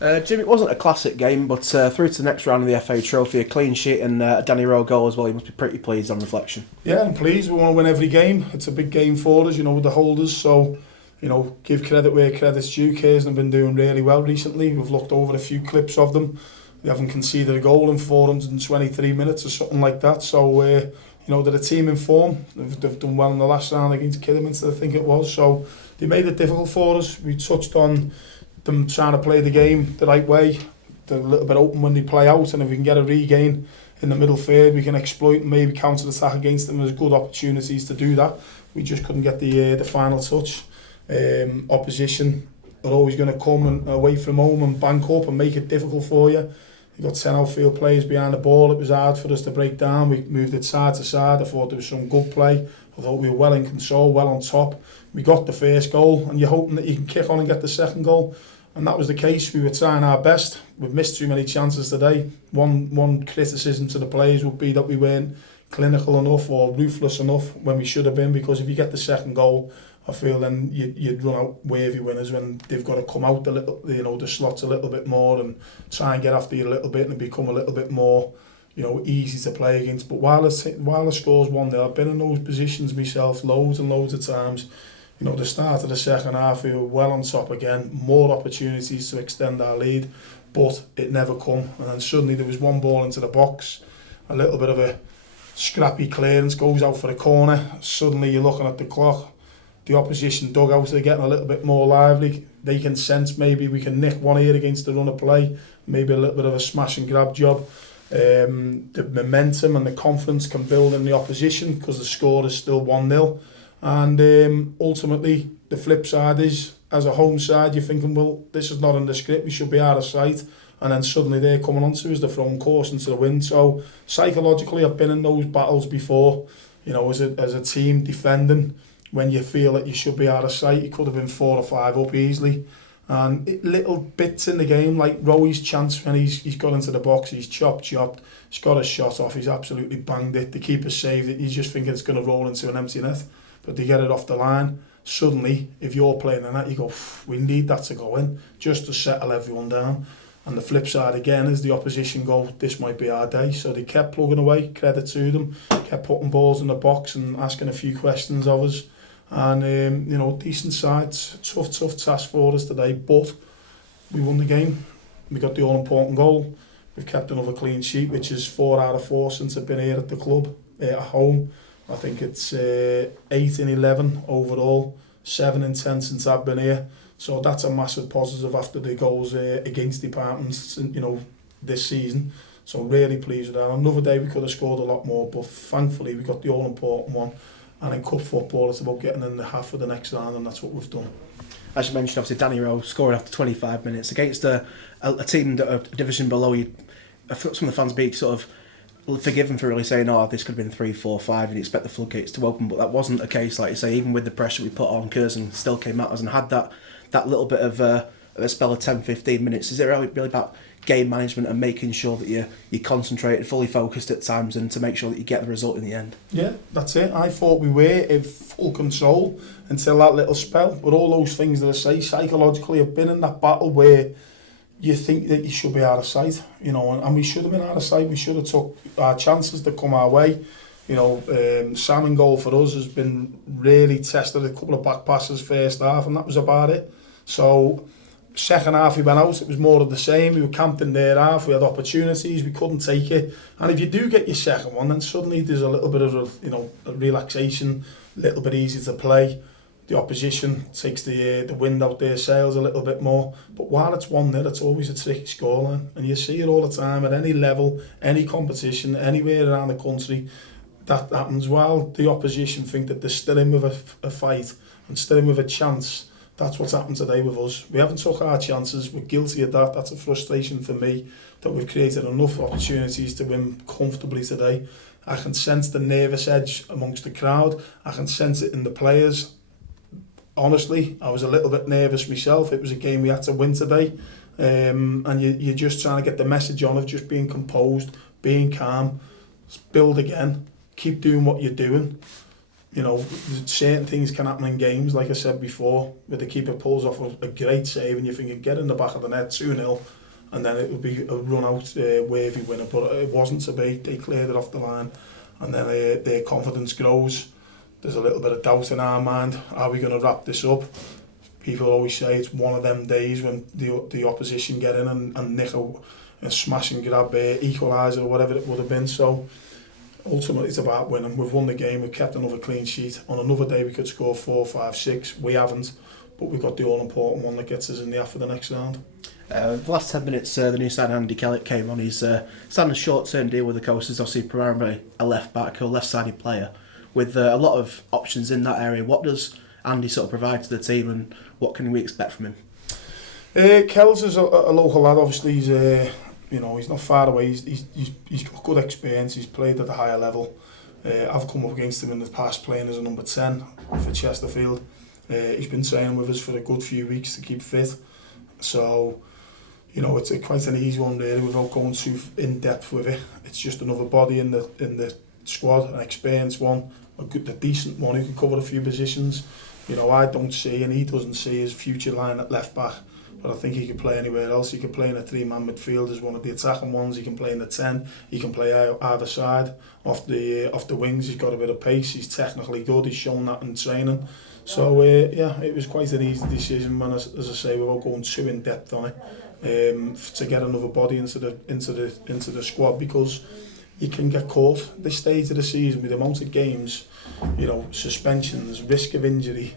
Jim, it wasn't a classic game, but through to the next round of the FA Trophy, a clean sheet and a Danny Rowe goal as well. You must be pretty pleased on reflection. Yeah, I'm pleased. We want to win every game. It's a big game for us, with the holders. So, give credit where credit's due. Kearson have been doing really well recently. We've looked over a few clips of them. They haven't conceded a goal in 423 minutes or something like that. So, they're a team in form. They've done well in the last round against Kidderminster, I think it was. So, they made it difficult for us. We touched on them trying to play the game the right way. They're a little bit open when they play out, and if we can get a regain in the middle third, we can exploit and maybe counter attack against them. There's good opportunities to do that. We just couldn't get the final touch. Opposition are always going to come and away from home and bank up and make it difficult for you. You got 10 outfield players behind the ball. It was hard for us to break down. We moved it side to side. I thought there was some good play. I thought we were well in control, well on top. We got the first goal, and you're hoping that you can kick on and get the second goal. And that was the case. We were trying our best. We've missed too many chances today. One criticism to the players would be that we weren't clinical enough or ruthless enough when we should have been, because if you get the second goal, I feel then you'd run out wavy winners when they've got to come out the slots a little bit more and try and get after you a little bit and become a little bit more, easy to play against. But while the score's 1-0, I've been in those positions myself loads and loads of times. The start of the second half, we were well on top again, more opportunities to extend our lead, but it never come. And then suddenly there was one ball into the box, a little bit of a scrappy clearance, goes out for a corner. Suddenly you're looking at the clock, the opposition dugouts are getting a little bit more lively. They can sense maybe we can nick one here against the run of play, maybe a little bit of a smash and grab job. The momentum and the confidence can build in the opposition because the score is still 1-0. And ultimately, the flip side is, as a home side, you're thinking, well, this is not in the script, we should be out of sight. And then suddenly they're coming onto us, they're throwing caution to the wind. So psychologically, I've been in those battles before, as a team defending, when you feel that you should be out of sight. You could have been 4 or 5 up easily. And little bits in the game, like Rowe's chance when he's got into the box, he's chopped, he's got a shot off, he's absolutely banged it. The keeper saved it, he's just thinking it's going to roll into an empty net. But they get it off the line. Suddenly, if you're playing in that, you go, we need that to go in, just to settle everyone down. And the flip side again is the opposition go, this might be our day. So they kept plugging away, credit to them, kept putting balls in the box and asking a few questions of us. And, decent sides, tough task for us today, but we won the game. We got the all-important goal. We've kept another clean sheet, which is 4 out of 4 since I've been here at the club, at home. I think it's 8 in 11 overall, 7 in 10 since I've been here. So that's a massive positive after the goals against departments, this season. So really pleased with that. Another day we could have scored a lot more, but thankfully we got the all-important one. And in cup football, it's about getting in the half of the next round, and that's what we've done. As you mentioned, obviously Danny Rowe scoring after 25 minutes against a team that are a division below you. I thought some of the fans be sort of forgive him for really saying, this could have been 3, 4, 5 and you expect the floodgates to open, but that wasn't the case. Like you say, even with the pressure we put on, Curzon still came at us and had that little bit of a spell of 10-15 minutes. Is it really about game management and making sure that you're concentrated, fully focused at times, and to make sure that you get the result in the end? Yeah, that's it. I thought we were in full control until that little spell. But all those things that I say, psychologically, I've been in that battle where you think that you should be out of sight, and we should have been out of sight. We should have took our chances to come our way. Sam in goal for us has been really tested. A couple of back passes first half, and that was about it. So second half we went out, it was more of the same. We were camped in their half, we had opportunities, we couldn't take it. And if you do get your second one, then suddenly there's a little bit of a relaxation, a little bit easier to play. The opposition takes the wind out their sails a little bit more. But while it's 1-0, it's always a tricky scoreline. And you see it all the time at any level, any competition, anywhere around the country. That happens while the opposition think that they're still in with a fight and still in with a chance. That's what's happened today with us. We haven't took our chances. We're guilty of that. That's a frustration for me, that we've created enough opportunities to win comfortably today. I can sense the nervous edge amongst the crowd. I can sense it in the players. Honestly, I was a little bit nervous myself. It was a game we had to win today. And you're just trying to get the message on of just being composed, being calm, build again, keep doing what you're doing. you know, certain things can happen in games, like I said before, where the keeper pulls off a great save and you're thinking, get in the back of the net, 2-0, and then it would be a run-out worthy winner, but it wasn't to be. They cleared it off the line, and then their confidence grows. There's a little bit of doubt in our mind. Are we going to wrap this up? People always say it's one of them days when the opposition get in and nick a smash and grab equaliser or whatever it would have been. So ultimately it's about winning. We've won the game, we've kept another clean sheet. On another day we could score 4, 5, 6. We haven't, but we've got the all-important one that gets us in the for the next round. The last 10 minutes, the new signing Andy Kellett came on. He's signed a short-term deal with the Coasters, obviously primarily a left-back or left-sided player, with a lot of options in that area. What does Andy sort of provide to the team, and what can we expect from him? Kells is a local lad. Obviously, he's he's not far away. He's got good experience. He's played at a higher level. I've come up against him in the past playing as a number 10 for Chesterfield. He's been training with us for a good few weeks to keep fit. So, it's quite an easy one really, without going too in depth with it. It's just another body in the squad, an experienced one, a decent one who can cover a few positions. I don't see, and he doesn't see, his future line at left back. But I think he could play anywhere else. He could play in a 3-man midfield as one of the attacking ones. He can play in the 10. He can play either side, off the wings. He's got a bit of pace. He's technically good. He's shown that in training. So it was quite an easy decision, man, as I say, without going too in depth on it, to get another body into the squad, because you can get caught this stage of the season with the amount of games, suspensions, risk of injury.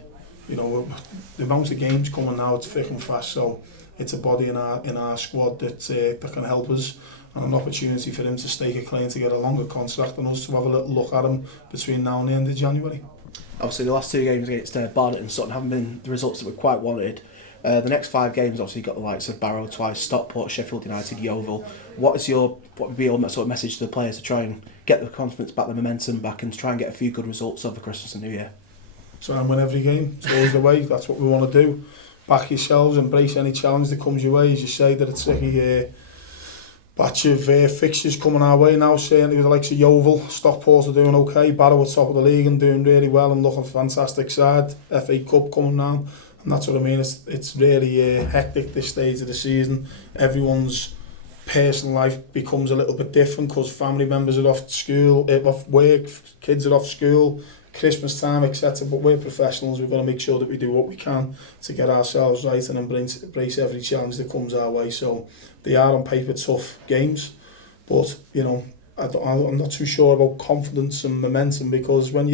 The amount of games coming now, it's thick and fast. So it's a body in our squad that can help us, and an opportunity for him to stake a claim to get a longer contract and us to have a little look at him between now and the end of January. Obviously, the last 2 games against Barnet and Sutton haven't been the results that we quite wanted. The next 5 games, obviously, you've got the likes of Barrow twice, Stockport, Sheffield United, Yeovil. What would be your sort of message to the players to try and get the confidence back, the momentum back, and to try and get a few good results over Christmas and New Year? Try and win every game. It's always the way. That's what we want to do. Back yourselves, embrace any challenge that comes your way. As you say, that it's a batch of fixtures coming our way now, certainly with the likes of Yeovil. Stockport are doing okay. Barrow at top of the league and doing really well and looking fantastic side. FA Cup coming now, and that's what I mean. It's really hectic this stage of the season. Everyone's personal life becomes a little bit different because family members are off school, off work, kids are off school, Christmas time, etc. But we're professionals. We've got to make sure that we do what we can to get ourselves right and embrace every challenge that comes our way. So they are on paper tough games, but I'm not too sure about confidence and momentum, because when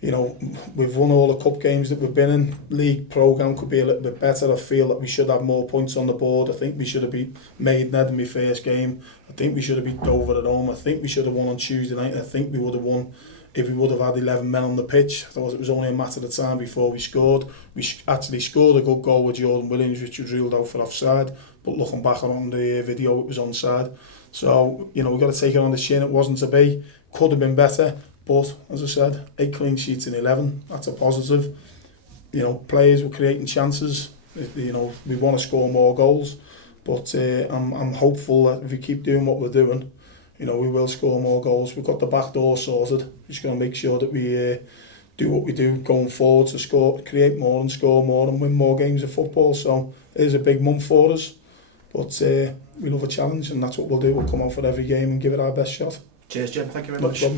we've won all the cup games that we've been in. League programme could be a little bit better. I feel that we should have more points on the board. I think we should have beat Maidenhead in my first game. I think we should have beat Dover at home. I think we should have won on Tuesday night. I think we would have won if we would have had 11 men on the pitch. I thought it was only a matter of time before we scored. We actually scored a good goal with Jordan Williams, which was ruled out for offside. But looking back on the video, it was onside. So, we've got to take it on the chin. It wasn't to be. Could have been better. But, as I said, 8 clean sheets in 11. That's a positive. Players were creating chances. We want to score more goals. But I'm hopeful that if we keep doing what we're doing, we will score more goals. We've got the back door sorted. We're just going to make sure that we do what we do going forward to create more and score more and win more games of football. So it is a big month for us. But we love a challenge, and that's what we'll do. We'll come out for every game and give it our best shot. Cheers, Jim. Thank you very No much. problem.